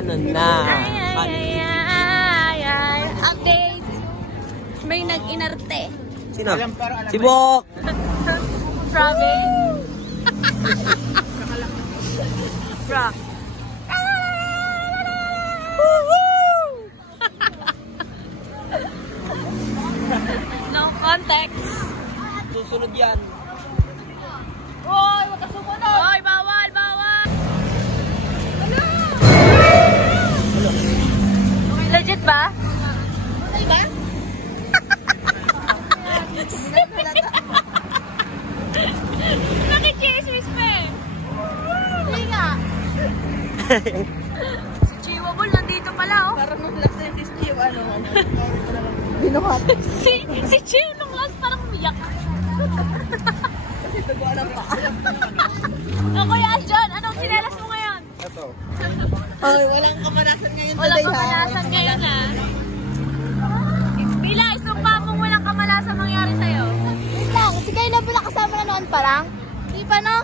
ano na. Update! May nag-inarte. Sino? Si Bok! Promise? Bro. No context. Susunod yan. Hoy, wag ka sumunod. Hoy, bawal, bawal. Ano? Legit ba? Okay ba? Nakichismis pa eh. Hindi nga. Si Chiwabol nandito pala oh. Parang nung last time si Chiw ano. Binuhat. Si Chiw nung last parang umiyak. Kasi tuguan ang paa. Kuya Aljon, anong sinelas mo ngayon? Ito. Ay, walang kamalasan ngayon today ha. Walang kamalasan ngayon ha. Bila, isumpa mong walang kamalasan mangyari sa'yo. Wait lang, si Kayla ba nakasama na noon pa lang? Di pa no?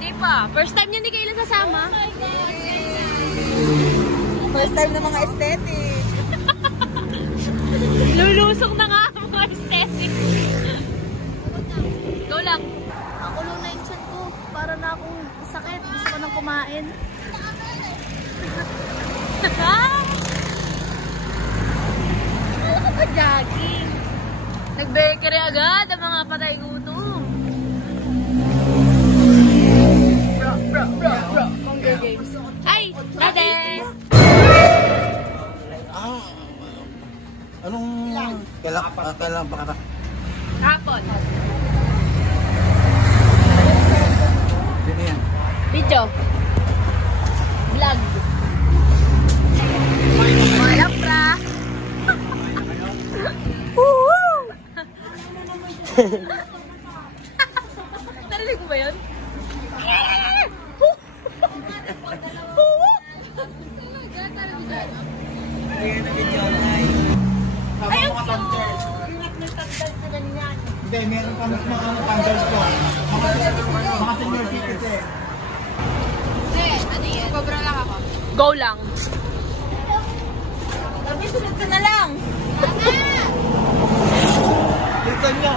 Di pa. First time niya ni Kayla sasama. First time na mga aesthetic. Lulusong na nga ang mga aesthetic. Go lang. Ako lang na yung chan ko. Para na akong sakit. Gusto ko nang kumain. Wala ka pa jogging. Nag-bakery agad ang mga patay gutom. Bro. Hunger Games. Ay! Dade! Anong... Kailan pa kata? Hapon. Sino yan? Video. Vlog. Walang pra. Narinig mo ba yun? Ayun mga thunders. Hindi, meron kami mga thunders ko. Mga senior citizen. Ano yan? Cobra lang ako. Go lang. Sabi, sunod ka na lang. Dito nyo.